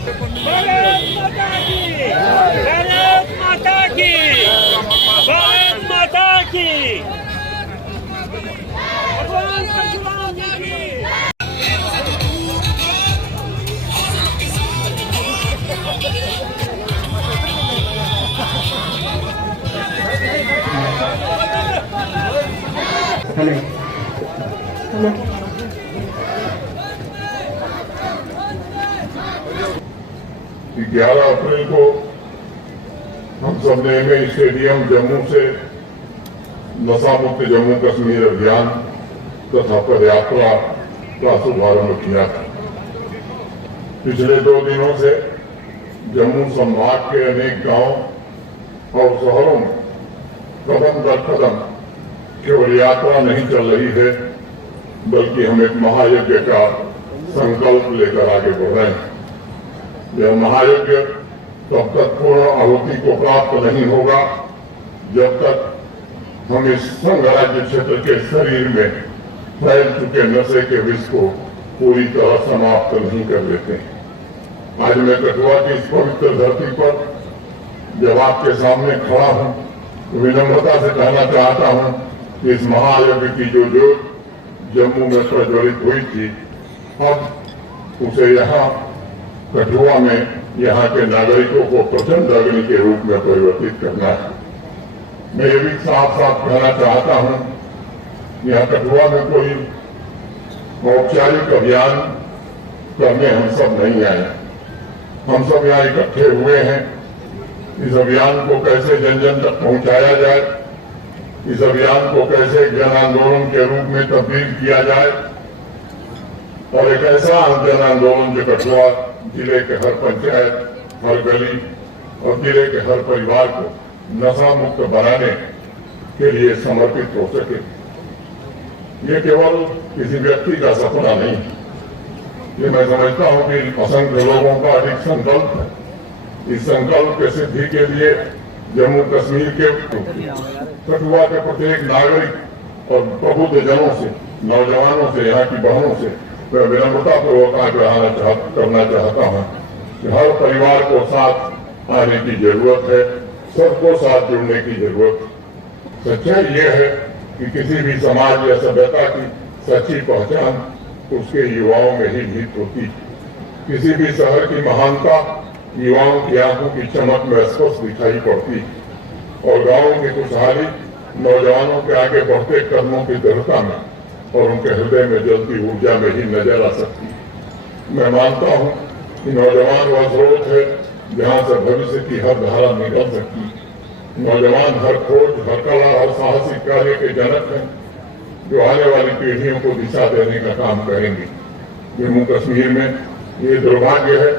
भारत माता की, भारत माता की, भारत माता की, भगवान परशुराम जी की। कि 11 अप्रैल को हम सब ने एमए स्टेडियम जम्मू से नशा मुक्त जम्मू कश्मीर अभियान तथा पदयात्रा का शुभारंभ किया था। पिछले 2 दिनों से जम्मू संभाग के अनेक गांव और शहरों में कदम दर कदम केवल यात्रा नहीं चल रही है, बल्कि हम एक महायज्ञ का संकल्प लेकर आगे बढ़ रहे हैं। यह महायज्ञ तब तक पूर्ण आहुति को प्राप्त नहीं होगा जब तक हम इस संघ राज्य क्षेत्र के शरीर में फैल चुके नशे के विष को पूरी तरह समाप्त नहीं कर देते। आज मैं कठुआ की इस पवित्र धरती पर जब आपके सामने खड़ा हूं तो विनम्रता से कहना चाहता हूं कि इस महायज्ञ की जो ज्योत जम्मू में प्रज्वलित हुई थी, अब उसे यहाँ कठुआ में यहाँ के नागरिकों को प्रचंड अग्नि के रूप में परिवर्तित करना है। मैं ये भी साफ साफ कहना चाहता हूँ, यहाँ कठुआ में कोई औपचारिक अभियान करने हम सब नहीं आए। हम सब यहाँ इकट्ठे हुए हैं इस अभियान को कैसे जन जन तक पहुंचाया जाए, इस अभियान को कैसे जन आंदोलन के रूप में तब्दील किया जाए और एक ऐसा जन आंदोलन जो कठुआ जिले के हर पंचायत, हर गली और जिले के हर परिवार को नशा मुक्त बनाने के लिए समर्पित हो सके। ये केवल किसी व्यक्ति का सपना नहीं, ये मैं समझता हूँ कि असंख्य लोगों का अधिक संकल्प है। इस संकल्प के सिद्धि के लिए जम्मू कश्मीर के कठुआ के प्रत्येक नागरिक और प्रबुद्ध जनों से, नौजवानों से, यहाँ की बहनों से मैं विनम्रता पूर्वक आग्रह करना चाहता हूँ कि हर परिवार को साथ आने की जरूरत है, सबको साथ जुड़ने की जरूरत है। सच्चाई ये है कि किसी भी समाज या सभ्यता की सच्ची पहचान उसके युवाओं में ही निहित होती है। किसी भी शहर की महानता युवाओं की आंखों की चमक में स्पष्ट दिखाई पड़ती है और गांवों की खुशहाली नौजवानों के आगे बढ़ते कदमों की दृढ़ता में और उनके हृदय में जलती ऊर्जा में ही नजर आ सकती है। मैं मानता हूं कि नौजवान वह स्रोत है जहां से भविष्य की हर धारा निकल सकती है। नौजवान हर खोज, हर कला, हर साहसिक कार्य के जनक हैं जो आने वाली पीढ़ियों को दिशा देने का काम करेंगे। जम्मू कश्मीर में ये दुर्भाग्य है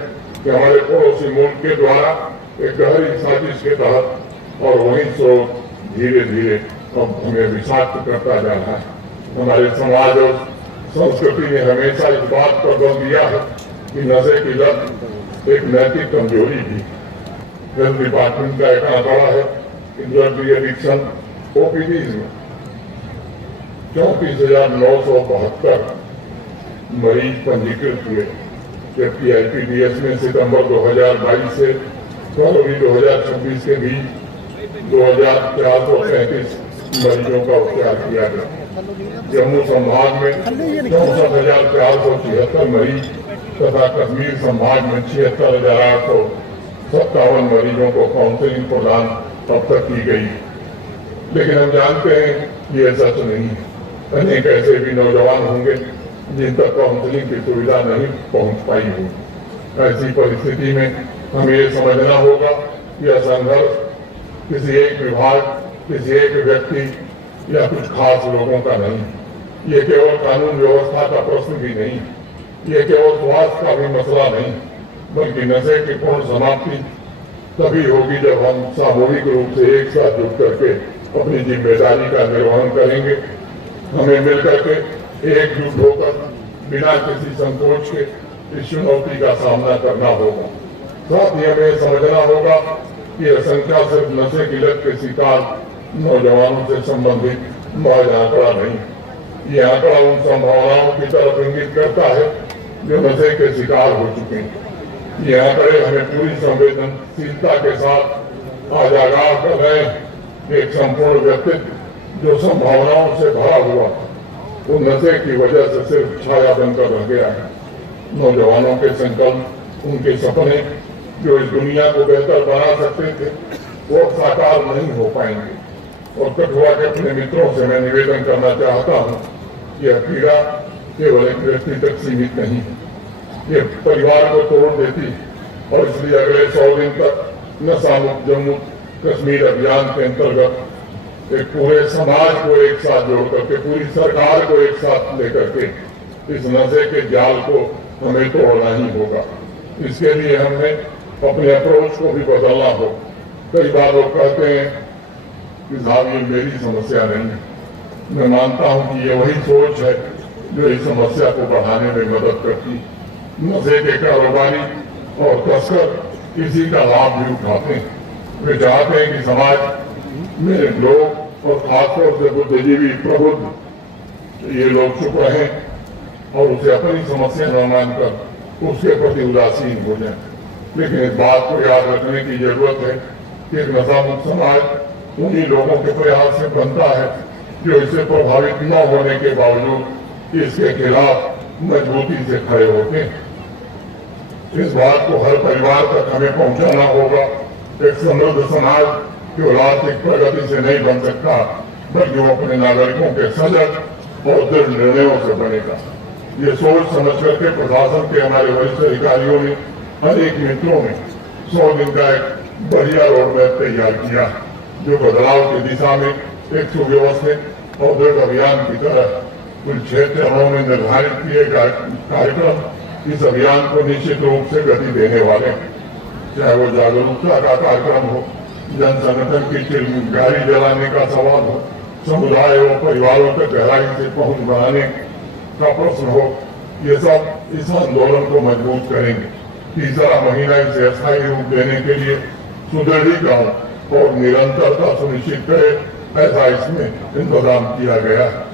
कि हमारे पड़ोसी मुल्क के द्वारा एक गहरी साजिश के तहत और वही स्रोत धीरे धीरे अब हमें विषाक्त करता जा रहा है। हमारे समाज और संस्कृति ने हमेशा इस बात पर बल दिया है कि नशे की लत एक नैतिक कमजोरी भी। हेल्थ डिपार्टमेंट का एक आंकड़ा है कि ड्रग एडिक्शन ओपीडीज में 34,972 मरीज पंजीकृत हुए, जबकि आईपीडीएस में सितंबर 2022 से फरवरी 2026 के बीच 2,435 मरीजों का उपचार किया गया। जम्मू संभाग में 64,476 मरीज तथा कश्मीर संभाग में 76,857 मरीजों को काउंसलिंग प्रदान अब तक की गई। लेकिन हम जानते हैं ये सच नहीं है। अनेक ऐसे भी नौजवान होंगे जिन तक काउंसलिंग की सुविधा नहीं पहुंच पाई होगी। ऐसी परिस्थिति में हमें ये समझना होगा कि यह संघर्ष किसी एक विभाग, किसी एक व्यक्ति या कुछ खास लोगों का नहीं। ये केवल कानून व्यवस्था का प्रश्न भी नहीं, ये केवल स्वास्थ्य का भी मसला नहीं, बल्कि नशे की पूर्ण समाप्ति तभी होगी जब हम सामूहिक रूप से एक साथ जुट करके अपनी जिम्मेदारी का निर्वहन करेंगे। हमें मिलकर के एकजुट होकर बिना किसी संकोच के इस चुनौती का सामना करना होगा। साथ ही हमें समझना होगा कि यह संख्या सिर्फ नशे की लत के शिकार नौजवानों से संबंधित महज आंकड़ा नहीं, ये आंकड़ा उन संभावनाओं की तरफ इंगित करता है जो नशे के शिकार हो चुके हैं। यहाँ पर हमें पूरी संवेदनशीलता के साथ आज आगाह कर रहे हैं। एक संपूर्ण व्यक्तित्व जो संभावनाओं से भरा हुआ वो नशे की वजह से सिर्फ छाया बनकर रह गया है। नौजवानों के संकल्प, उनके सपने जो इस दुनिया को बेहतर बना सकते थे वो साकार नहीं हो पाएंगे। और कठुआ के अपने मित्रों से मैं निवेदन करना चाहता हूँ कि यह पीड़ा केवल एक व्यक्ति तक सीमित नहीं है, ये परिवार को तोड़ देती है। और इसलिए अगले 100 दिन तक नशा मुक्त जम्मू कश्मीर अभियान के अंतर्गत एक पूरे समाज को एक साथ जोड़ करके, पूरी सरकार को एक साथ लेकर के इस नशे के जाल को हमें तोड़ना ही होगा। इसके लिए हमें अपने अप्रोच को भी बदलना हो। कई बार लोग कहते हैं कि साहब ये मेरी समस्या नहीं है। मैं मानता हूं कि ये वही सोच है जो इस समस्या को बढ़ाने में मदद करती है। नशे के कारोबारी और तस्कर इसी का लाभ भी उठाते हैं। वे चाहते हैं कि समाज में लोग और खासतौर से बुद्धिजीवी प्रबुद्ध ये लोग चुप रहें और उसे अपनी समस्या न मानकर उसके प्रति उदासीन हो जाए। लेकिन इस बात को याद रखने की जरूरत है कि एक नशा मुक्त समाज उन्हीं लोगों के प्रयास से बनता है जो इससे प्रभावित न होने के बावजूद इसके खिलाफ मजबूती से खड़े होते हैं। इस बात को हर परिवार तक हमें पहुंचाना होगा। एक समृद्ध समाज केवल आर्थिक प्रगति से नहीं बन सकता, बल्कि वो अपने नागरिकों के सजग और दृढ़ निर्णयों से बनेगा। ये सोच समझ करके प्रशासन के हमारे वरिष्ठ अधिकारियों ने अनेक मित्रों ने 100 दिन का एक बढ़िया रोड मैप तैयार किया, जो बदलाव की दिशा में एक सुव्यवस्थित और दृढ़ अभियान की तरह कुल 6 चरणों में निर्धारित किए गए कार्यक्रम इस अभियान को निश्चित रूप से गति देने वाले हैं। चाहे वो जागरूकता का कार्यक्रम हो, जन संगठन की चिंगारी जलाने का सवाल हो, समुदाय और परिवारों तक गहराई से पहुंच बढ़ाने का प्रश्न हो, ये सब इस आंदोलन को मजबूत करेंगे। तीसरा महीना इसे अस्थायी रूप देने के लिए सुदृढ़ीकरण और निरंतरता सुनिश्चित करे, ऐसा इसमें इंतजाम किया गया है।